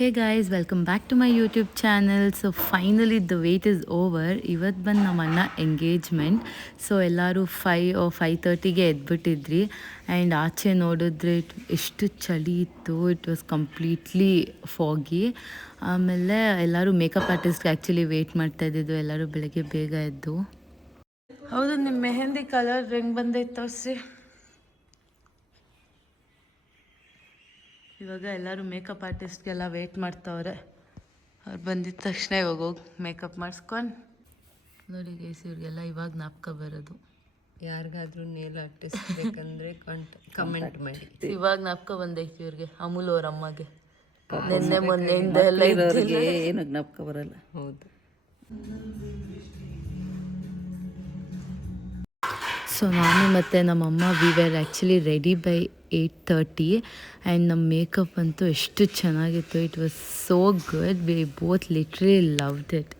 Hey guys welcome back to my YouTube channel. So finally the wait is over. ಇವತ್ತು ಬಂದು ನಮ್ಮ ಅಣ್ಣ engagement. So ಎಲ್ಲರೂ 5:30ಗೆ ಎದ್ಬಿಟ್ಟಿದ್ರಿ. And ಆಚೆ ನೋಡಿದ್ರೆ ಎಷ್ಟು ಚಳಿ ಇತ್ತು. It was completely ಫಾಗಿ. ಆಮೇಲೆ ಎಲ್ಲರೂ ಮೇಕಪ್ ಆರ್ಟಿಸ್ಟ್ಗೆ ಆ್ಯಕ್ಚುಲಿ ವೇಟ್ ಮಾಡ್ತಾ ಇದ್ದಿದ್ದು. ಎಲ್ಲರೂ ಬೆಳಗ್ಗೆ ಬೇಗ ಎದ್ದು. ಹೌದು, ನಿಮ್ಮ ಮೆಹಂದಿ ಕಲರ್ ಹೆಂಗೆ ಬಂದೈತೆ ತೋರಿಸಿ. ಇವಾಗ ಎಲ್ಲರೂ ಮೇಕಪ್ ಆರ್ಟಿಸ್ಟ್ಗೆಲ್ಲ ವೇಟ್ ಮಾಡ್ತಾವ್ರೆ. ಅವ್ರು ಬಂದಿದ್ದ ತಕ್ಷಣ ಇವಾಗ ಹೋಗಿ ಮೇಕಪ್ ಮಾಡಿಸ್ಕೊಂಡು ನೋಡಿ ಗೈಸ್, ಇವ್ರಿಗೆಲ್ಲ ಇವಾಗ ಜ್ಞಾಪಕ ಬರೋದು. ಯಾರಿಗಾದ್ರೂ ನೇಲ್ ಆರ್ಟಿಸ್ಟ್ ಬೇಕಂದ್ರೆ ಕಮೆಂಟ್ ಮಾಡಿ. ಇವಾಗ ಜ್ಞಾಪಕ ಬಂದೈತಿ ಇವ್ರಿಗೆ, ಅಮೂಲ್ ಅವ್ರ ಅಮ್ಮಗೆ. ನಿನ್ನೆ ಮೊನ್ನೆಯಿಂದ ಎಲ್ಲ ಏನು ಜ್ಞಾಪಕ ಬರಲ್ಲ. ಹೌದು. ಸೊ ನಾನು ಮತ್ತು ನಮ್ಮಮ್ಮ we were actually ready by 8:30. And ನಮ್ಮ ಮೇಕಪ್ ಅಂತೂ ಎಷ್ಟು ಚೆನ್ನಾಗಿತ್ತು. It was so good. We both literally loved it.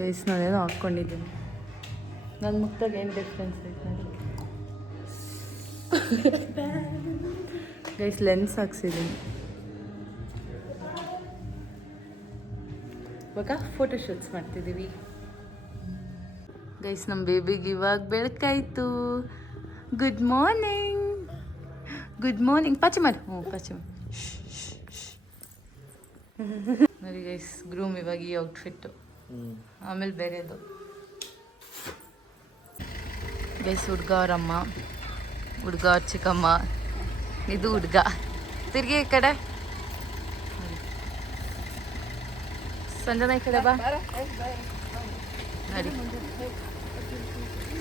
Guys, ನಾನೇನೋ ಹಾಕ್ಕೊಂಡಿದ್ದೀನಿ. ನನ್ನ ಮುಖದಾಗ ಏನು ಡಿಫ್ರೆನ್ಸ್ ಐತೆ ನೋಡಿ ಗೈಸ್. ಲೆನ್ಸ್ ಹಾಕ್ಸಿದ್ದೀನಿ. ಇವಾಗ ಫೋಟೋ ಶೂಟ್ಸ್ ಮಾಡ್ತಿದ್ದೀವಿ ಗೈಸ್. ನಮ್ಮ ಬೇಬಿಗೆ ಇವಾಗ ಬೆಳಕಾಯ್ತು. Good morning, good morning. ಪಚ್ಚಮರ್, ಪಚ್ಚಮರ್ ನೋಡಿ ಗೈಸ್. ಗ್ರೂಮ್ ಇವಾಗ ಈ ಔಟ್ಫಿಟ್ಟು, ಆಮೇಲೆ ಬೇರೆದು ಗೈಸ್. ಹುಡುಗ ಅವರಮ್ಮ, ಹುಡುಗ ಅವ್ರ ಚಿಕ್ಕಮ್ಮ, ಇದು ಹುಡುಗ. ತಿರ್ಗಿ ಈ ಕಡೆ ಸಂಜನಾ, ಈ ಕಡೆ ಬಾ. ನಡಿ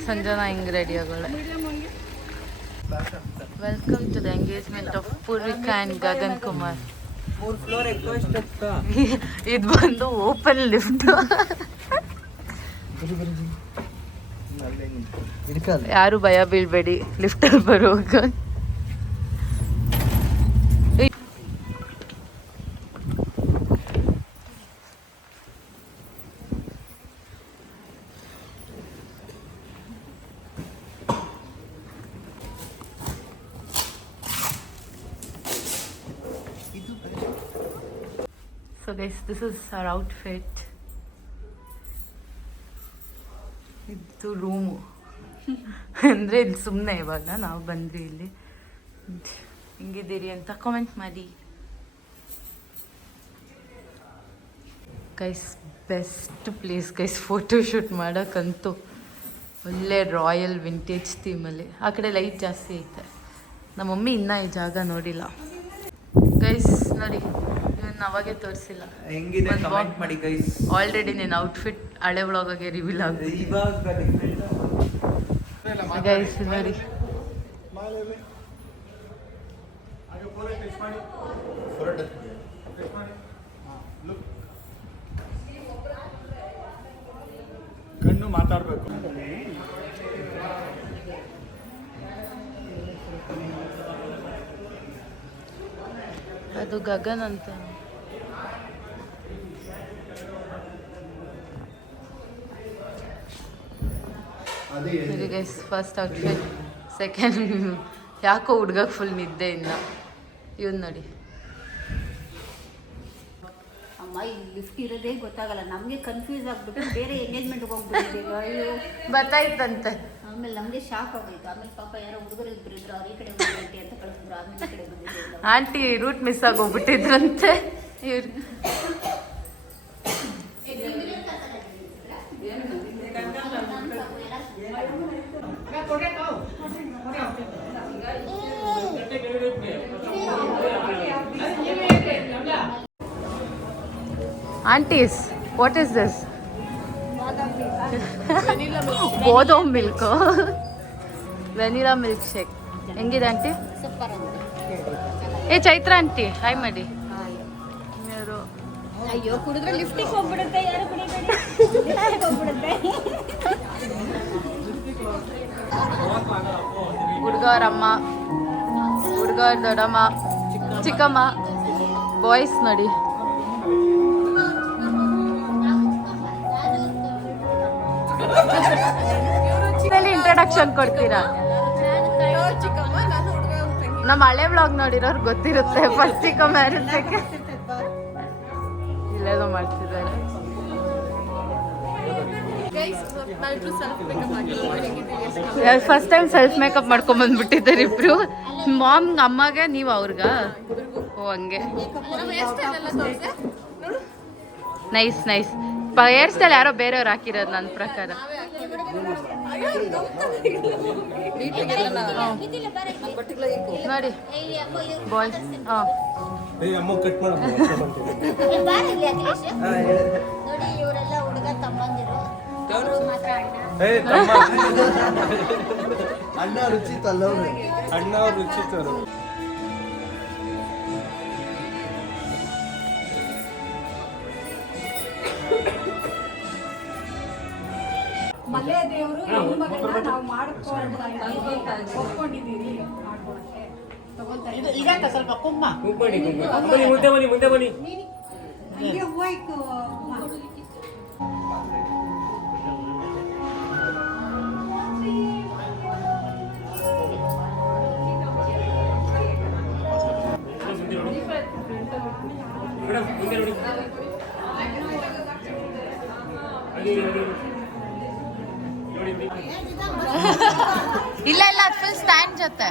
ಸಂಜನಾ ಹಿಂಗೆ ರೆಡಿ ಆಗೋಳೆ. Welcome to the engagement of Purvika and Gagan Kumar. ಇದು ಬಂದು ಓಪನ್ ಲಿಫ್ಟ್. ಯಾರು ಭಯ ಬೀಳ್ಬೇಡಿ ಲಿಫ್ಟಲ್ಲಿ ಬರುವಾಗ. So guys, this is our outfit. ಇದು ರೂಮು ಅಂದರೆ ಇಲ್ಲಿ ಸುಮ್ಮನೆ ಇವಾಗ ನಾವು ಬಂದ್ರಿ. ಇಲ್ಲಿ ಹಿಂಗಿದ್ದೀರಿ ಅಂತ ಕಾಮೆಂಟ್ ಮಾಡಿ guys. Best place guys photo shoot ಮಾಡೋಕ್ಕಂತೂ. ಒಳ್ಳೆ ರಾಯಲ್ ವಿಂಟೇಜ್ ಥೀಮಲ್ಲಿ. ಆ ಕಡೆ ಲೈಟ್ ಜಾಸ್ತಿ ಐತೆ. ನಮ್ಮ ಮಮ್ಮಿ ಇನ್ನೂ ಈ ಜಾಗ ನೋಡಿಲ್ಲ ಗೈಸ್. ನೋಡಿ, ಅವಾಗೆ ತೋರಿಸಿಲ್ಲ. ಹೆಂಗಿದೆ ಕಮೆಂಟ್ ಮಾಡಿ ಗೈಸ್. ಆಲ್ರೆಡಿ ನಿನ್ನ ಔಟ್ಫಿಟ್ ಹಳೆ ವ್ಲಾಗಾಗೆ ರಿವೀಲ್ ಆಗಿದೆ ಗೈಸ್. ನೋಡಿ ಕಣ್ಣು ಮಾತಾಡಬೇಕು. ಅದು ಗಗನ್ ಅಂತ. ಸರಿ ಗೈಸ್, ಫಸ್ಟ್ ಔಟ್ಫಿಟ್. ಸೆಕೆಂಡ್ ಯಾಕೋ ಹುಡ್ಗಕ್ಕೆ ಫುಲ್ ನಿದ್ದೆಯಿಂದ. ಇವನು ನೋಡಿ. ಅಮ್ಮ, ಇಲ್ಲಿ ಲಿಫ್ಟ್ ಇರೋದೇ ಗೊತ್ತಾಗಲ್ಲ ನಮಗೆ. ಕನ್ಫ್ಯೂಸ್ ಆಗ್ಬಿಟ್ಟು ಬೇರೆ ಎಂಗೇಜ್ಮೆಂಟ್ಗೆ ಹೋಗ್ಬಿಟ್ಟಿದ್ದೀವಿ. ಅಯ್ಯೋ, ಗೊತ್ತಾಯ್ತಂತೆ. ಆಮೇಲೆ ನಮಗೆ ಶಾಕ್ ಆಗೋಯ್ತು. ಆಮೇಲೆ ಪಾಪ ಯಾರೋ ಹುಡುಗರು ಇದ್ರು, ಅವ್ರ ಈ ಕಡೆ ಹೋಗ್ಬಿಟ್ಟು ಅಂತ ಕಳಿಸಿದ್ರು. ಆಮೇಲೆ ಈ ಕಡೆ ಬಂದಿದ್ದೀವಿ. ಆಂಟಿ ರೂಟ್ ಮಿಸ್ ಆಗೋಗ್ಬಿಟ್ಟಿದ್ರಂತೆ ಇವ್ರು. Aunties, what is this? Badam milk. Vanilla milkshake. ಹೆಂಗಿದೆ ಆಂಟಿ? ಸೂಪರ್ ಅಂತ. ಏ ಚೈತ್ರ ಆಂಟಿ ಹಾಯ್ ಮಾಡಿ. ಅಯ್ಯೋ, ಕುಡಿದ್ರೆ ಲಿಫ್ಟಿಗೆ ಹೋಗ್ಬಿಡುತ್ತೆ. ಯಾರು ಕುಡಿಬೇಡಿ, ಹೋಗ್ಬಿಡುತ್ತೆ. ಹುಡುಗವ್ರ ಅಮ್ಮ, ಹುಡುಗವ್ರ ದೊಡ್ಡಮ್ಮ, ಚಿಕ್ಕಮ್ಮ, ಬಾಯ್ಸ್ ನೋಡಿ. ಇಂಟ್ರಡಕ್ಷನ್ ಕೊಡ್ತೀರಾ? ನಮ್ಮ ಹಳೆ ವ್ಲಾಗ್ ನೋಡಿರೋರು ಗೊತ್ತಿರುತ್ತೆ. ಫಸ್ಟ್ ಚಿಕ್ಕಮ್ಮ ಇಲ್ಲೇನೋ ಮಾಡ್ತಿದ್ದಾರೆ. ಫಸ್ಟ್ ಟೈಮ್ ಸೆಲ್ಫ್ ಮೇಕಪ್ ಮಾಡ್ಕೊಂಡ್ ಬಂದ್ಬಿಟ್ಟಿದ್ದಾರೆ ಇಬ್ರು. ಮಾಮ್ ಅಮ್ಮಗೆ, ನೀವು ಅವ್ರಿಗ? ಓ ಹಂಗೆ. Nice nice. ಹೇರ್ ಸ್ಟೈಲ್ ಯಾರೋ ಬೇರೆಯವ್ರು ಹಾಕಿರೋದು ನನ್ನ ಪ್ರಕಾರ. ನೋಡಿ ಬಾಯ್ಸ್. ಹಾಂ ನೋಡಿ ಇವರೆಲ್ಲ ಹುಡುಗ ತಮ್ಮಂದಿರು, ಅವರು ಮಾತ್ರ ಅಣ್ಣ ರುಚಿ ತಲ್ಲವ್ರು, ಅಣ್ಣ ಅವ್ರ ರುಚಿ ತರು. ಮಲೆ ದೇವರು ಹೆಣ್ಮಗಳನ್ನ ನಾವು ಒಪ್ಕೊಂಡಿದ್ದೀರಿ ಈಗ ಸ್ವಲ್ಪ ಕುಮ್ಮ ಮುಂದೆ ಬನ್ನಿ. ಹಂಗೆ ಹೋಯ್ತು. ಇಲ್ಲ ಇಲ್ಲ, ಅದು ಫುಲ್ ಸ್ಟ್ಯಾಂಡ್ ಜೊತೆ.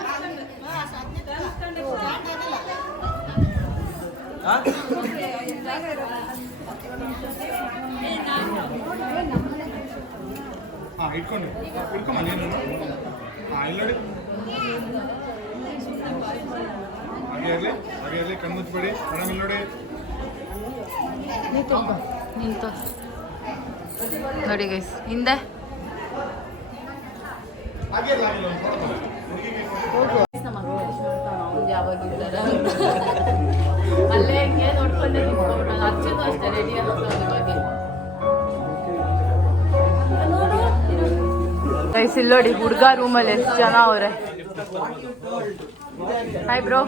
ಇಟ್ಕೊಂಡು ನೀನು ಇಲ್ಲಿ ನೋಡಿ. ಹಾಗೆ ಇರಲಿ, ಕಣ್ಮುಚ್ಬೇಡಿ. ಮೇಡಮ್ ಇಲ್ಲಿ ನೋಡಿ. ನಿಂತು ನೋಡಿ ಗೈಸ್, ಹಿಂದೆ ಯಾವಾಗಿದ್ದಾರೆ ಅಲ್ಲೇ ಹೆಂಗೆ ನೋಡ್ಕೊಂಡೆ ಅಚ್ಚನು ಅಷ್ಟೇ ರೆಡಿ ಗೈಸ್. ಇಲ್ಲಿ ನೋಡಿ ಹುಡುಗ ರೂಮಲ್ಲಿ ಎಷ್ಟು ಜನ ಅವ್ರೆ. Hi bro.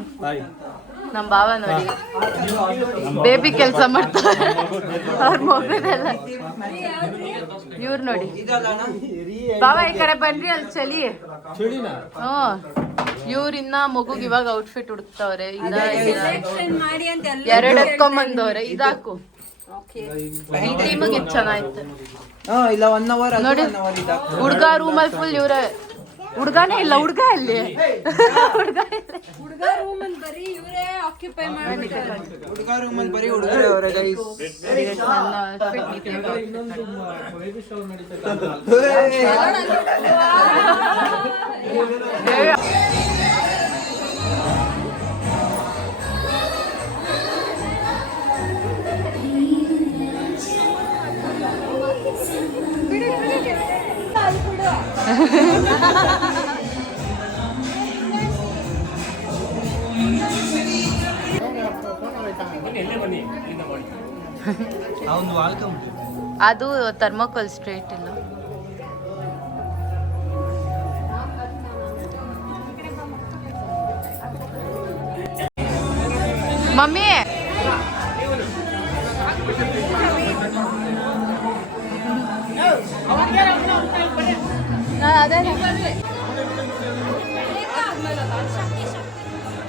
ನಮ್ಮ ಭಾವ ನೋಡಿ ಬೇಬಿ ಕೆಲಸ ಮಾಡ್ತಾರೆ, ಅವ್ರ ಮಗುದೆಲ್ಲ. ಇವ್ರು ನೋಡಿ ಭಾವ ಈ ಕಡೆ ಬನ್ರಿ, ಅಲ್ಲಿ ಚಳಿ. ಇವ್ರ ಇನ್ನ ಮಗುಗ್ ಇವಾಗ ಔಟ್ಫಿಟ್ ಹುಡುಕ್ತವ್ರೆ. ಎರಡು ಎತ್ಕೊಂಬಂದವ್ರೆ. ಇದಾಕು ಈ ಟೀಮಿಗೆ ಚೆನ್ನಾಗಿತ್ತು ನೋಡಿ. ಹುಡ್ಗ ರೂಮಲ್ಲಿ ಫುಲ್ ಇವ್ರೆ. ಹುಡ್ಗಾನೇ ಇಲ್ಲ, ಹುಡ್ಗ ಅಲ್ಲಿ ಹುಡುಗ ರೂಮಲ್ಲಿ ಬರೀ ಇವರೇ ಆಕ್ಯುಪೈ ಮಾಡ್ಬಿಟ್ಟಾರೆ. ಹುಡುಗ ರೂಮಲ್ಲಿ ಬರೀ ಹುಡುಗರೇ ಅವರೇ ಗೈಸ್. ಅದು ಥರ್ಮೋಕೋಲ್ ಸ್ಟ್ರೇಟ್ ಇಲ್ಲ. ಮಮ್ಮಿ ಅದೇ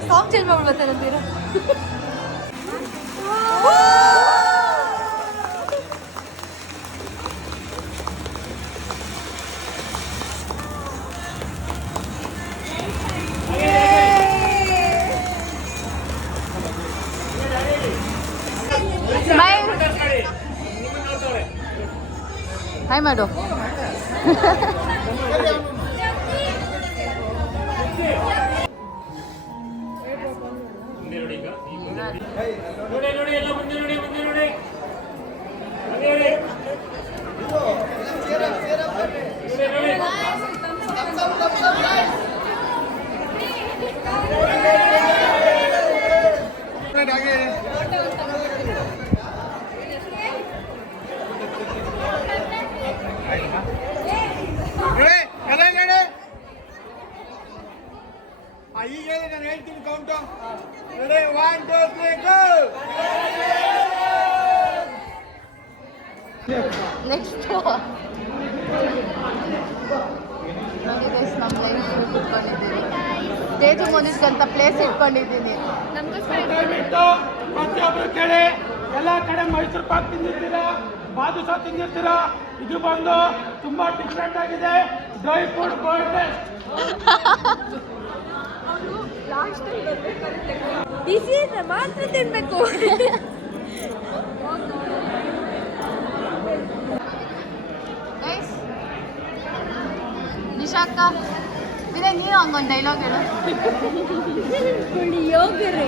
ಸಾಂಗ್ ಚೇಂಜ್ ಮಾಡ್ಬಿಡ್ತೇನೆ. ಹಾಯ್ ಮಾಡು. ಈಗ ನಾನು ಹೇಳ್ತೀನಿ ಕೌಂಟು. 1 2 3 ಗೋ. ನೆಕ್ಸ್ಟ್ ನೋಡಿ ಗೈಸ್ ನಮ್ಮ ಲೈಫ್ ಇಟ್ಕೊಂಡಿದ್ದೀನಿ. ತೇಜು ಮೋನಿಷ್ಗಂತ ಪ್ಲೇಸ್ ಇಟ್ಕೊಂಡಿದ್ದೀನಿ. ದಯವಿಟ್ಟು ಪ್ರತಿಯೊಬ್ರು ಕೇಳಿ, ಎಲ್ಲ ಕಡೆ ಮೈಸೂರು ಪಾಕ್ ತಿಂದಿರ್ತೀರಾ, ಬಾದುಷಾ ತಿಂದಿರ್ತೀರಾ. ಇದು ಬಂದು ತುಂಬಾ ಡಿಫ್ರೆಂಟ್ ಆಗಿದೆ. ಡ್ರೈ ಫ್ರೂಟ್ ಗೋಲ್ಡ್ ಬಿಸಿ ಮಾತ್ರ ತಿನ್ಬೇಕು. ನಿಶಾಕ್ಕ ಇದೆ, ನೀವು ಹಂಗೊಂದು ಡೈಲಾಗ್ ಹೇಳು. ಯೋಗರೇ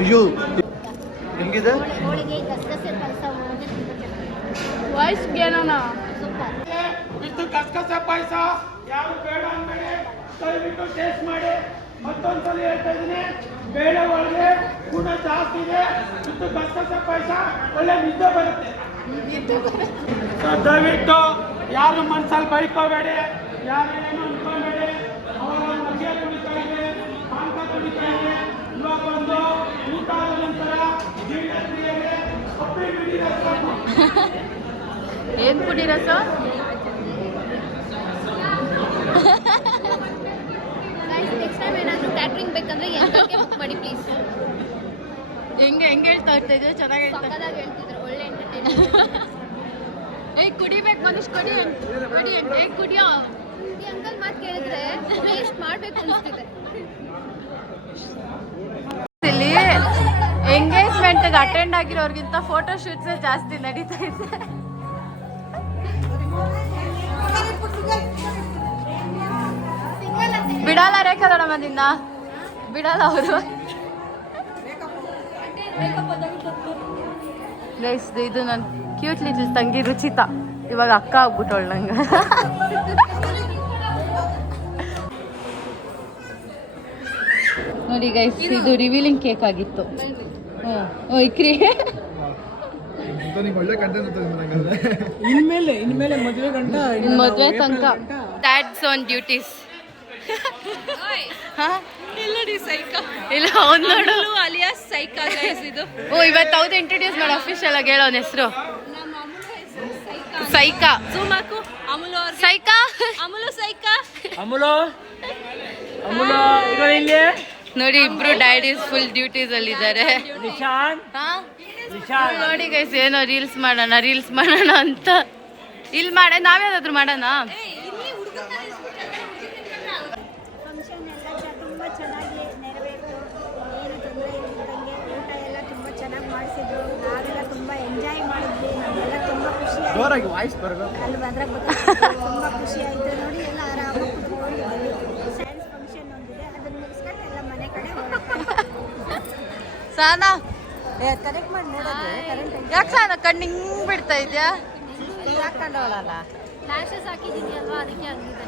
ಅಯ್ಯೋ ಹೆಂಗಿದೆ? ಹೋಳಿಗೆ ಗಸಗಸೆ ಪಾಯಸ ಹೋಳಿಗೆ ತುಂಬ ಚೆನ್ನಾಗಿದೆ. ವಾಯ್ಸ್ ಏನೋಣ ಇದು ಗಸಗಸೆ ಪಾಯಸ. ಯಾರು ಬೇಡ ಅಂದ್ಮೇಲೆ ದಯವಿಟ್ಟು ಟೇಸ್ಟ್ ಮಾಡಿ. ಮತ್ತೊಂದ್ಸಲ ಹೇಳ್ತಾ ಇದ್ದೀನಿ, ಬೇಳೆ ಒಳಗೆ ಗುಣ ಜಾಸ್ತಿ ಇದೆ. ಇದು ಗಸಗಸೆ ಪಾಯಸ ಒಳ್ಳೆ ನಿದ್ದೆ ಬರುತ್ತೆ. ಸೊ ದಯವಿಟ್ಟು ಯಾರು ಮನ್ಸಲ್ಲಿ ಬೈಕೋಬೇಡಿ, ಯಾರು ಏನೇನು ಅನ್ಕೋಬೇಡಿ. ಅವರ ಮಧ್ಯ ಕುಡಿತಾ ಇದೆ, ಪಾನಕ ಕುಡಿತಾ ಇದೆ. ಇವಾಗ ಒಂದು ಊಟ ಆದ ನಂತರ ಜೀರ್ಣಕ್ರಿಯೆಗೆ ಕೊಬ್ಬರಿ ಬಿಡಿ ರಸ. ಏನು ಪುಡಿ ರಸ? ನೆಕ್ಸ್ಟ್ ಟೈಮ್ ಏನಾದರೂ ಕ್ಯಾಟ್ರಿಂಗ್ ಬೇಕಂದ್ರೆ ಎಂಟಕ್ಕೆ ಬುಕ್ ಮಾಡಿ ಪ್ಲೀಸ್. ಹೆಂಗೆ ಹೇಳ್ತಾ ಇರ್ತಿದ್ದೆ, ಚೆನ್ನಾಗಿ ಹೇಳ್ತಾ. ಪಕ್ಕದಾಗ ಹೇಳ್ತಿದ್ರು, ಒಳ್ಳೆ ಎಂಟರ್ಟೈನ್ಮೆಂಟ್. ಏಯ್ ಕುಡಿಬೇಕು ಮನುಷ್ಯ, ಕುಡಿ ಕುಡಿ ಏ ಕುಡಿಯೋ. ಈ ಅಂಕಲ್ ಮಾತು ಕೇಳಿದ್ರೆ ಟೇಸ್ಟ್ ಮಾಡಬೇಕು ಅನಿಸ್ತಿದೆ. ಇಲ್ಲಿ ಎಂಗೇಜ್ಮೆಂಟ್ಗೆ ಅಟೆಂಡ್ ಆಗಿರೋರ್ಗಿಂತ ಫೋಟೋ ಶೂಟ್ಸೇ ಜಾಸ್ತಿ ನಡೀತಾ ಇದೆ. ಬಿಡಲ್ಲ ರೇಖಾ ದೊಡ್ಡಮ್ಮದಿಂದ, ಬಿಡಲ್ಲ ಅವರು. ಗೈಸ್ ಇದು ನನ್ನ ಕ್ಯೂಟ್ ಲಿಟಲ್ ತಂಗಿ ರುಚಿತಾ, ಇವಾಗ ಅಕ್ಕ ಆಗ್ಬಿಟ್ಟವಳು ನಂಗೆ. ನೋಡಿ ಗೈಸ್, ಇದು ರಿವೀಲಿಂಗ್ ಕೇಕ್ ಆಗಿತ್ತು. ಹ್ಞೂ ಇಕ್ರಿ ಒಳ್ಳೆ ಕಂಟೆಂಟ್ ಇನ್ಮೇಲೆ ಮದುವೆ ಗಂಟ ಮದುವೆ ತನಕ ಡ್ಯಾಡ್ಸ್ ಆನ್ ಡ್ಯೂಟೀಸ್. ಇಲ್ಲ ಅವ್ನು ನೋಡು ಅಲಿಯಾಸ್ ಸೈಕಾ ಗೈಸ್ ಇದು. ಓ ಇವತ್ತು ಹೌದು ಇಂಟ್ರೊಡ್ಯೂಸ್ ಮಾಡಿ ಅಫಿಷಿಯಲ್ ಆಗಿ ಹೇಳೋನ್ ಹೆಸರು. ಸೈಕಾ. ಝೂಮ್ ಹಾಕು. ಅಮುಲು ಅವ್ರಿಗೆ. ಸೈಕಾ ಅಮುಲು ಸೈಕಾ. ಅಮುಲು ಇರೋ ಇಲ್ಲಿ. ನೋಡಿ ಇಬ್ರು ಡ್ಯಾಡೀಸ್ ಫುಲ್ ಡ್ಯೂಟೀಸ್ ಅಲ್ಲಿ ಇದ್ದಾರೆ. ನೋಡಿ ಗೈಸ್, ಏನೋ ರೀಲ್ಸ್ ಮಾಡೋಣ ಅಂತ ಇಲ್ಲಿ ಮಾಡ. ನಾವ್ಯಾವ್ದಾದ್ರು ಮಾಡೋಣ. ಫಂಕ್ಷನ್ ಎಲ್ಲ ತುಂಬ ಚೆನ್ನಾಗಿ ನೆರವೇರಿತು. ಏನು ತೊಂದರೆ ಇಲ್ಲದಂಗೆ ಊಟ ಎಲ್ಲ ತುಂಬ ಚೆನ್ನಾಗಿ ಮಾಡಿಸಿದ್ರು. ನಾವೆಲ್ಲ ತುಂಬ ಎಂಜಾಯ್ ಮಾಡಿದ್ವಿ. ನಮಗೆಲ್ಲ ತುಂಬ ಖುಷಿ ಆಯಿತು. ಜೋರಾಗಿ ವಾಯ್ಸ್ ಬರಬೇಕು. ಅಲ್ಲಿ ಅದ್ರಾಗ ತುಂಬ ಖುಷಿ ಆಯಿತು. ನೋಡಿ ಎಲ್ಲ ಆರಾಮಾಗಿ ಕುತ್ಕೊಂಡಿದ್ದೀವಿ. ಸೈನ್ಸ್ ಫಂಕ್ಷನ್ ಒಂದಿದೆ, ಅದನ್ನು ಮುಗಿಸ್ಕೊಂಡು ಎಲ್ಲ ಮನೆ ಕಡೆ ಸಾನಾ ಕನೆಕ್ಟ್ ಮಾಡಿ ನೋಡೋದು. ಯಾಕೆ ಸಾನಾ ಕಣ್ಣು ಹಿಂಗ್ ಬಿಡ್ತಾ ಇದ್ಯಾ? ಹಾಕೊಂಡವಳಲ್ಲ. ಲ್ಯಾಶಸ್ ಹಾಕಿದ್ದೀನಿ ಅಲ್ವಾ, ಅದಕ್ಕೆ ಆಗಿದೆ.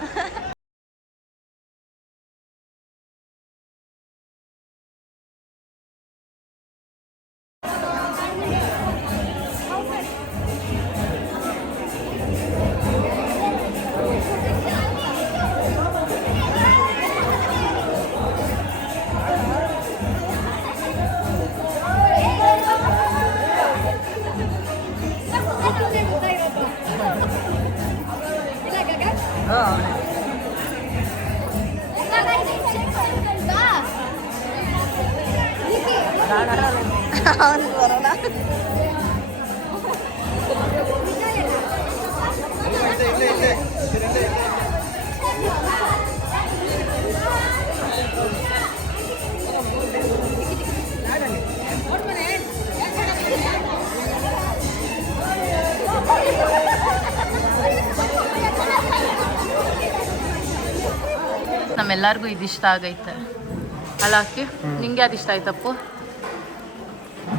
ನಮ್ಮೆಲ್ಲರಿಗೂ ಇದಿಷ್ಟ ಆಗೈತೆ ಅಲ್ಲ ಅಕ್ಕಿ? ನಿಂಗೆ ಅದು ಇಷ್ಟ ಆಯ್ತಪ್ಪು?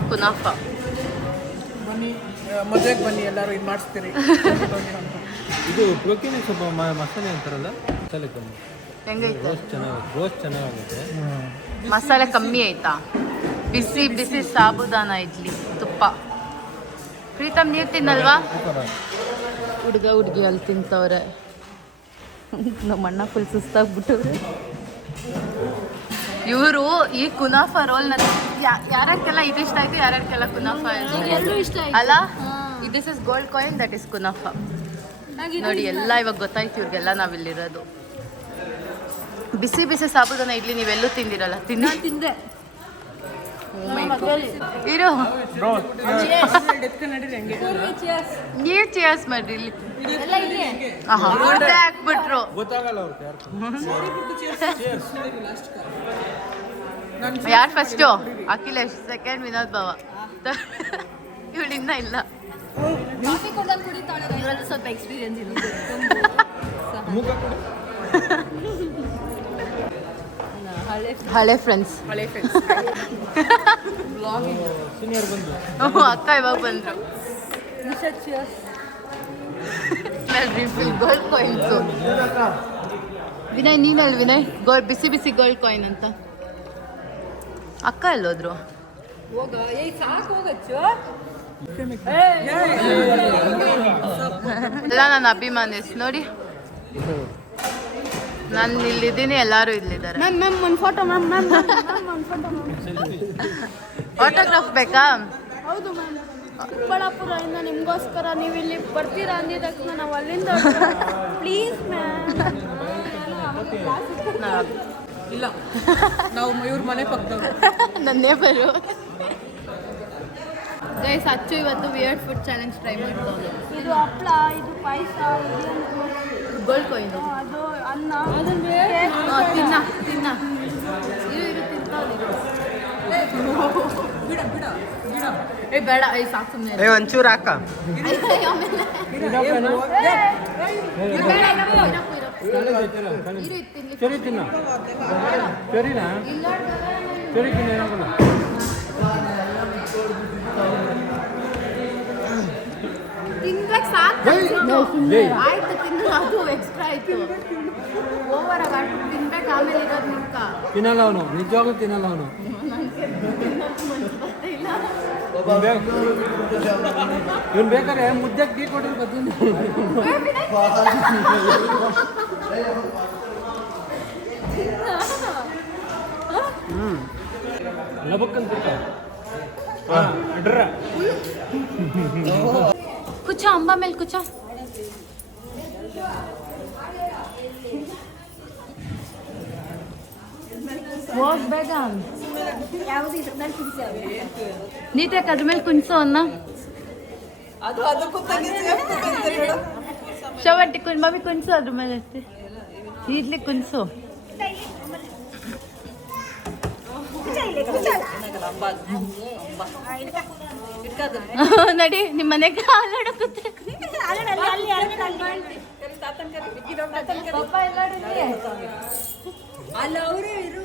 ಕುನಾಫಾ. ಬನ್ನಿ ಮದುವೆಗೆ ಬನ್ನಿ, ಎಲ್ಲರೂ ಇದು ಮಾಡಿಸ್ತೀರಿ. ಇದು ಪ್ರೋಟೀನ್ ಸ್ವಲ್ಪ ಮಸಾಲೆ ಅಂತಾರಲ್ಲ, ಮಸಾಲೆ ಕಮ್ಮಿ. ಹೆಂಗೈತೆ? ರೋಸ್ಟ್ ಚೆನ್ನಾಗುತ್ತೆ. ಮಸಾಲೆ ಕಮ್ಮಿ ಆಯ್ತಾ? ಬಿಸಿ ಬಿಸಿ ಸಾಬುದಾನ ಇಡ್ಲಿ, ತುಪ್ಪ. ಪ್ರೀತಮ್ ನೀರು ತಿನ್ನಲ್ವಾ? ಹುಡುಗಿ ಅಲ್ಲಿ ತಿಂತವ್ರೆ. ನಮ್ಮ ಅಣ್ಣ ಫುಲ್ ಸುಸ್ತಾಗ್ಬಿಟ್ಟವ್ರೆ. ಇವರು ಈ ಕುನಾಫಾ ರೋಲ್ ಯಾರ್ಯಾರಿಗೆಲ್ಲ ಇದಿಷ್ಟ ಆಯ್ತು, ಯಾರ್ಯಾರಿಗೆಲ್ಲ ಕುನಾಫಾ ಇಷ್ಟ ಅಲ್ಲ? This is gold coin, that is ಕುನಾಫ. ನೋಡಿ ಎಲ್ಲ ಇವಾಗ ಗೊತ್ತಾಯ್ತು ಇವ್ರಿಗೆಲ್ಲ ನಾವಿಲ್ಲಿರೋದು. ಬಿಸಿ ಬಿಸಿ ಸಾಬುದಾನ ಇಡ್ಲಿ ನೀವೆಲ್ಲೂ ತಿಂದಿರಲ್ಲ. ತಿಂದೆ ಇರೋ ನೀರು ಚೇರ್ಸ್ ಮಾಡ್ರಿ ಇಲ್ಲಿ. ಹಾಕ್ಬಿಟ್ರು ಗೊತ್ತಾಗಲ್ಲ ಅವ್ರಿಗೆ ಯಾರು ಫಸ್ಟು? ಅಖಿಲೇಶ್, ಸೆಕೆಂಡ್ ವಿನೋದ್ ಭಾವ, ಇವಳಿನ್ನ ಇಲ್ಲ. ಸ್ವಲ್ಪ ಎಕ್ಸ್ಪೀರಿಯನ್ಸ್ ಇದೆ. ಹಳೆ ಫ್ರೆಂಡ್ಸ್. ಸೀನಿಯರ್ ಬಂದು ಅಕ್ಕ ಇವಾಗ ಬಂದ್ರು. Gold coins. ವಿನಯ್ ನೀನಲ್ಲಿ ವಿನಯ್, ಗೋಲ್ಡ್ ಬಿಸಿ ಬಿಸಿ ಗೋಲ್ಡ್ ಕಾಯಿನ್ ಅಂತ. ಅಕ್ಕ ಎಲ್ಲೋದ್ರು? ಎಲ್ಲ ನನ್ನ ಅಭಿಮಾನಿಸ್ ನೋಡಿ. ನಾನು ಇಲ್ಲಿದ್ದೀನಿ, ಎಲ್ಲರೂ ಇಲ್ಲಿದ್ದಾರೆ. ಆಟೋಗ್ರಾಫ್ ಬೇಕಾ? ಹೌದು ಮ್ಯಾಮ್. ಚಿಕ್ಕಬಳ್ಳಾಪುರದಿಂದ ನಿಮಗೋಸ್ಕರ ನೀವು ಇಲ್ಲಿ ಬರ್ತೀರಾ ಅಂದಿದ ತಕ್ಷಣ ನಾವು ಅಲ್ಲಿಂದ ಪ್ಲೀಸ್ ಮ್ಯಾಮ್. ಇಲ್ಲ, ನಾವು ಇವ್ರ ಮನೆ ಪಕ್ಕದವ್ರು. ನನ್ನೇ ಬರು ಗೈಸ್. ಅಚ್ಚು ಇವತ್ತು ವಿಯರ್ಡ್ ಫುಡ್ ಚಾಲೆಂಜ್ ಟ್ರೈ ಮಾಡ್ಬೋದು. ಇದು ಹಪ್ಪಳ, ಇದು ಪಾಯಸ, ಗೋಲ್ಡ್ ಕಾಯಿನ್, ಅದು ಅನ್ನ. ತಿನ್ನ ತಿನ್ನ ಇರು ಏ ಬೇಡ, ಐ ಸಾಕು ಸುಮ್ಮನೆ ಒಂಚೂರು ಹಾಕ. ಚೊರಿ ತಿನ್ನ, ಚೊರಿನಾ ಚೊರಿ ತಿನ್ನ, ಏನಾಗಲ್ಲ. ತಿನ್ಬೇಕು ಸಾಕು. ಆಯ್ತು ತಿನ್ನು, ಅದು ಎಕ್ಸ್ಟ್ರಾ ಆಯ್ತು. ಓವರ್ ಆಗಿ ತಿನ್ಬೇಕು, ಆಮೇಲೆ ಇರೋದು ನಿಂಕ. ತಿನ್ನಲ್ಲ ಅವನು, ನಿಜವಾಗ್ಲೂ ತಿನ್ನಲ್ಲ ಅವನು. ಇವನು ಬೇಕಾದ್ರೆ ಮುದ್ದೆ ಟೀ ಕೊಟ್ಟಿರು ಬರ್ತೀನಿ. ಲಬಕ್ಕಂತ ಕುಚ್ಚ ಅಂಬ ಮೇಲೆ ಕುಚ್ಚ. ಹೋಗ್ ಬೇಗ. ಯಾವುದು ಇದ್ರಲ್ಲಿ ತಿನ್ಸಿ ನೀಟಾಗಿ ಅದ್ರ ಮೇಲೆ ಕುಣ್ಸು ಅನ್ನ. ಶವಟ್ಟಿ ಮಮ್ಮಿ ಕುಣ್ಸು ಅದ್ರ ಮೇಲೆ ಅಷ್ಟೇ. ಇಡ್ಲಿ ಕುಣ್ಸು. ನಡಿ ನಿಮ್ಮ ಮನೆಗೆ ಹಾಲಾಡಕತ್ತೆ. ಅಲ್ಲ ಅವರೇ ಇರು.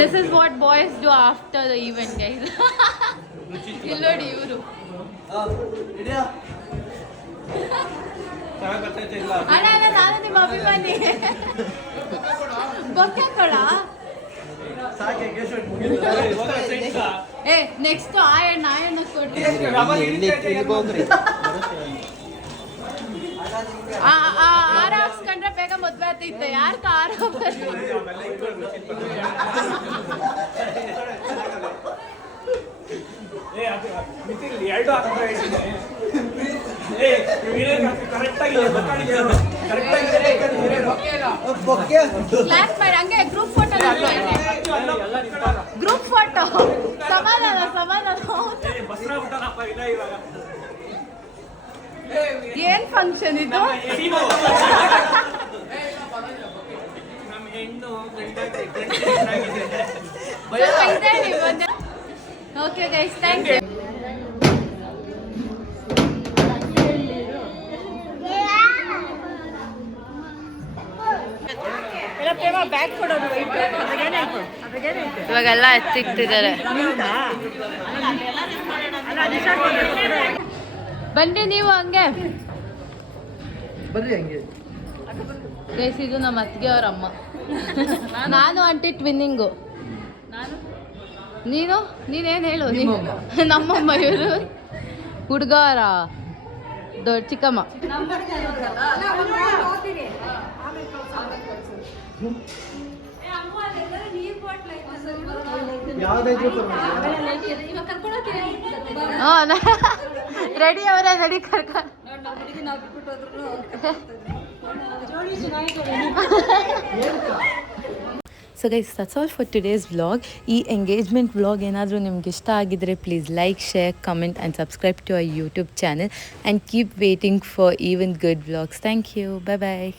This is what boys do after the event, guys. ಇಲ್ಲಿ ನೋಡಿ ಇವರು. ಅಣ್ಣ ನಾನು ನಿಮ್ಮ ಅಭಿಮಾನಿ. ಬೊಕ್ಕೆ ಕೊಡ. ಏ ನೆಕ್ಸ್ಟ್ ಆಯಣ್ಣ ಕೊಟ್ಟು ಆರ ಹಾಕ್ಸ್ಕೊಂಡ್ರೆ ಬೇಗ ಮದ್ವೆ ಆಗ್ತೈತೆ. ಯಾರು ಆರ ಕ್ಲಾಸ್ ಮಾಡಿ ಹಂಗೆ ಗ್ರೂಪ್ ಫೋಟೋ. Group photo. ಸಮಾಧಾನ. ಏನ್ ಫಂಕ್ಷನ್ ಇದು? Okay guys, thank you. ಇವಾಗೆಲ್ಲ ಎತ್ತಿಕ್ತಿದ್ದಾರೆ. ಬನ್ನಿ ನೀವು ಹಂಗೆ. ಗೈಸ್, ಇದು ನಮ್ಮ ಅತ್ತಿಗೆ ಅವ್ರ ಅಮ್ಮ. ನಾನು ಆಂಟಿ ಟ್ವಿನ್ನಿಂಗು. ನೀನೇನು ಹೇಳು? ನಮ್ಮಮ್ಮ. ಇವರು ಹುಡುಗಾರ ದೊಡ್ಡ ಚಿಕ್ಕಮ್ಮ. ರೆಡಿ ಅವರ ರೆಡಿ ಕರ್ಕ so guys that's all for today's vlog. ಈ ಎಂಗೇಜ್ಮೆಂಟ್ ವ್ಲಾಗ್ ಏನಾದರೂ ನಿಮ್ಗೆ ಇಷ್ಟ ಆಗಿದ್ರೆ please like, share, comment and subscribe to our YouTube channel and keep waiting for even good vlogs. Thank you. Bye bye.